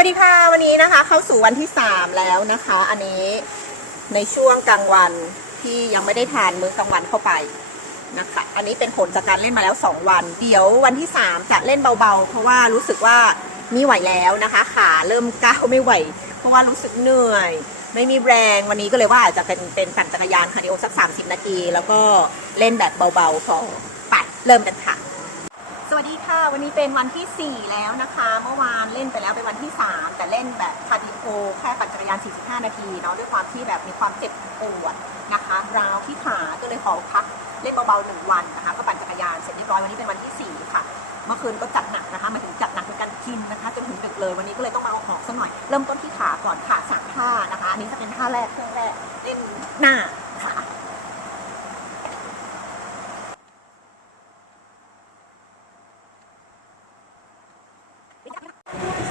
วัสดีค่ะวันนี้นะคะ เข้าสู่วันที่ 3 แล้วนะคะ อันนี้ในช่วงกลางวันที่ยังไม่ได้ทานมื้อกลางวันเข้าไปนะคะ อันนี้เป็นผลจากการเล่นมาแล้ว 2 วัน เดี๋ยววันที่ 3 จะเล่นเบาๆ เพราะว่ารู้สึกว่าไม่ไหวแล้วนะคะ ขาเริ่มก้าวไม่ไหว เพราะว่ารู้สึกเหนื่อย ไม่มีแรงวันนี้ก็เลยว่าอาจจะเป็นเป็นปั่นจักรยานคาร์ดิโอสัก 30 นาที แล้วก็เล่นแบบเบาๆพอไปเริ่มกันค่ะ วัสดีค่ะ วันนี้เป็นวันที่ 4 แล้วนะคะ เมื่อวานเล่นไปแล้วเป็นวันที่ 3 แต่เล่นแบบคาร์ดิโอแค่ปั่นจักรยาน 45 นาทีเนาะด้วยความที่แบบมีความเจ็บปวดนะคะราวที่ขาก็เลยขอพักเล่นเบาๆหนึ่งวันนะคะก็ปั่นจักรยานเสร็จเรียบร้อยวันนี้เป็นวันที่ 4 ค่ะ เมื่อคืนก็จัดหนักนะคะมาถึงจัดหนักในการกินนะคะจนถึงดึกเลยวันนี้ก็เลยต้องมาเอาออกสักหน่อย เริ่มต้นที่ขาก่อนขาสามท่านะคะอันนี้จะเป็นท่าแรกเครื่องแรกเล่นหน้าขา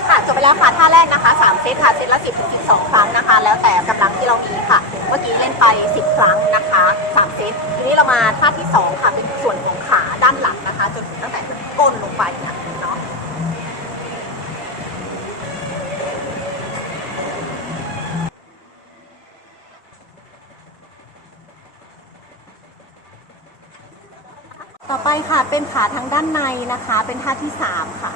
ค่ะ จบไปแล้วค่ะท่าแรกนะคะ3เซตค่ะเซตละ 10ถึง12 ครั้งนะคะ แล้วแต่กำลังที่เรามีค่ะ เมื่อกี้เล่นไป 10 ครั้งนะคะ3เซตทีนี้เรามาท่าที่ 2 ค่ะเป็นส่วนของขาด้านหลังนะคะ จนถึงตั้งแต่ก้นลงไปเนี่ยเนาะต่อไปค่ะเป็นขาทางด้านในนะคะ เป็นท่าที่ 3 ค่ะ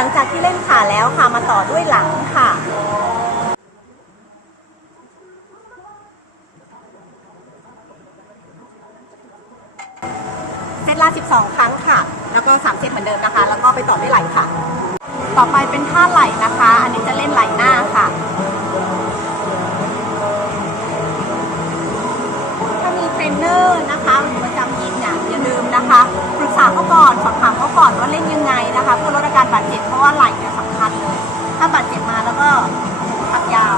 หลังจากที่เล่นขาแล้วค่ะมาต่อด้วยหลังค่ะเซตละ12 ครั้งค่ะ แล้วก็ 3 เซตเหมือนเดิมนะคะ แล้วก็ไปต่อด้วยไหล่ค่ะ ต่อไปเป็นท่าไหล่นะคะ อันนี้จะเล่นไหล่หน้าค่ะะว่าไหล่เนี่ยสำคัญเลย ถ้าบาดเจ็บมาแล้วก็พักยาว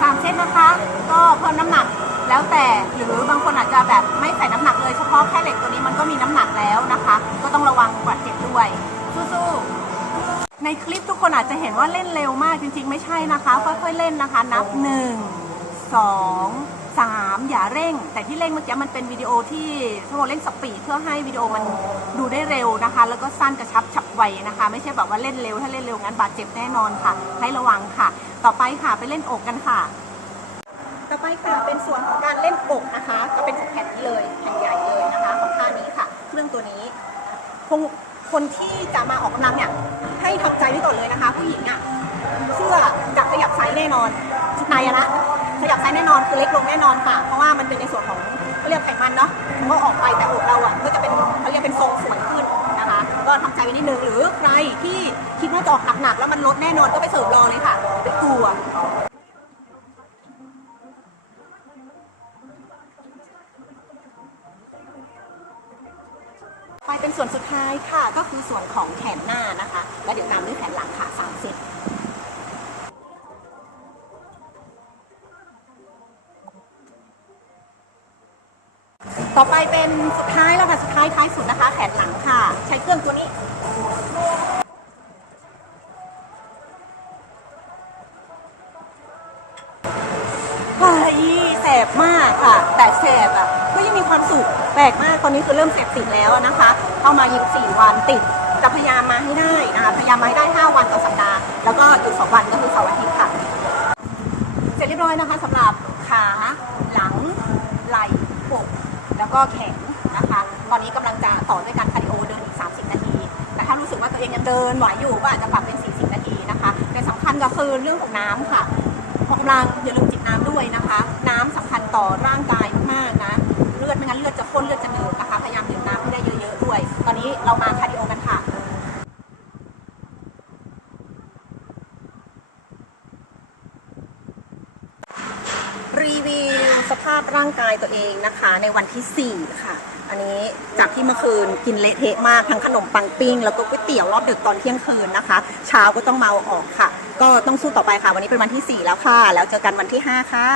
สามเซตนะคะ ก็เพิ่มน้ำหนักแล้วแต่หรือบางคนอาจจะแบบไม่ใส่น้ำหนักเลยเฉพาะแค่เหล็กตัวนี้มันก็มีน้ำหนักแล้วนะคะ ก็ต้องระวังบาดเจ็บด้วยสู้ๆในคลิปทุกคนอาจจะเห็นว่าเล่นเร็วมากจริง ๆ ไม่ใช่นะคะ ค่อยๆเล่นนะคะ นับ1 2 3 อย่าเร่ง แต่ที่เร่งเมื่อกี้มันเป็นวิดีโอที่ทั้งหมดเล่นสปีดเพื่อให้วิดีโอมันดูได้เร็วนะคะ แล้วก็สั้นกระชับฉับไวนะคะ ไม่ใช่แบบว่าเล่นเร็ว ถ้าเล่นเร็วงั้นบาดเจ็บแน่นอนค่ะ ให้ระวังค่ะ ต่อไปค่ะไปเล่นอกกันค่ะ ต่อไปค่ะเป็นส่วนของการเล่นอกนะคะ ก็เป็นแผ่นนี้เลยแผ่นใหญ่เลยนะคะของท่านี้ค่ะ เครื่องตัวนี้คงคนที่จะมาออกกำลังเนี่ยให้ทำใจไว้ก่อนเลยนะคะ ผู้หญิงอะเสื้อจะขยับไซส์แน่นอนชุดในอะนะ ขยับไซส์แน่นอนคือเล็กลงแน่นอนค่ะ เพราะว่ามันเป็นในส่วนของเขาเรียกไขมันเนาะมันก็ออกไปแต่อกเราอะก็จะเป็นเขาเรียกเป็นทรงสวยขึ้นนะคะ ก็ทำใจไว้นิดนึงหรือใครที่คิดว่าจะออกหนักๆแล้วมันลดแน่นอนก็ไปเสริมรอเลยค่ะไม่กลัวไปเป็นส่วนสุดท้ายค่ะ ก็คือส่วนของแขนหน้านะคะ แล้วเดี๋ยวตามด้วยแขนหลังค่ะสามเซ ต่อไปเป็นสุดท้ายแล้วค่ะ สุดท้ายท้ายสุดนะคะ แขนหลังค่ะ ใช้เครื่องตัวนี้เฮ้ยแสบมากค่ะ แต่แสบอะก็ยังมีความสุขแปลกมาก ตอนนี้คือเริ่มเสพติดแล้วนะคะ เข้ามาอยู่4วันติดจะพยายามมาให้ได้นะคะพยายามมาให้ได้ 5 วันต่อสัปดาห์ แล้วก็อยู่2วันก็คือเสาร์อาทิตย์ค่ะ เสร็จเรียบร้อยนะคะสำหรับขา แล้วก็แขนนะคะ ตอนนี้กำลังจะต่อด้วยการคาร์ดิโอเดินอีก 30 นาที แต่ถ้ารู้สึกว่าตัวเองยังเดินไหวอยู่ก็อาจจะปรับเป็น 40 นาทีนะคะแต่สำคัญก็คือเรื่องของน้ำค่ะออกกำลังอย่าลืมจิบน้ำด้วยนะคะ น้ำสำคัญต่อร่างกายมากๆนะ เลือดไม่งั้นเลือดจะข้นเลือดจะเดินนะคะ พยายามดื่มน้ำให้ได้เยอะๆด้วย ตอนนี้เรามาคาร์ดิโอกันค่ะรีวิว สภาพร่างกายตัวเองนะคะ ในวันที่ 4 ค่ะ อันนี้จากที่เมื่อคืนกินเละเทะมากทั้งขนมปังปิ้ง แล้วก็ก๋วยเตี๋ยวรอบดึกตอนเที่ยงคืนนะคะ เช้าก็ต้องเมาออกค่ะ ก็ต้องสู้ต่อไปค่ะ วันนี้เป็นวันที่ 4 แล้วค่ะ แล้วเจอกันวันที่ 5 ค่ะ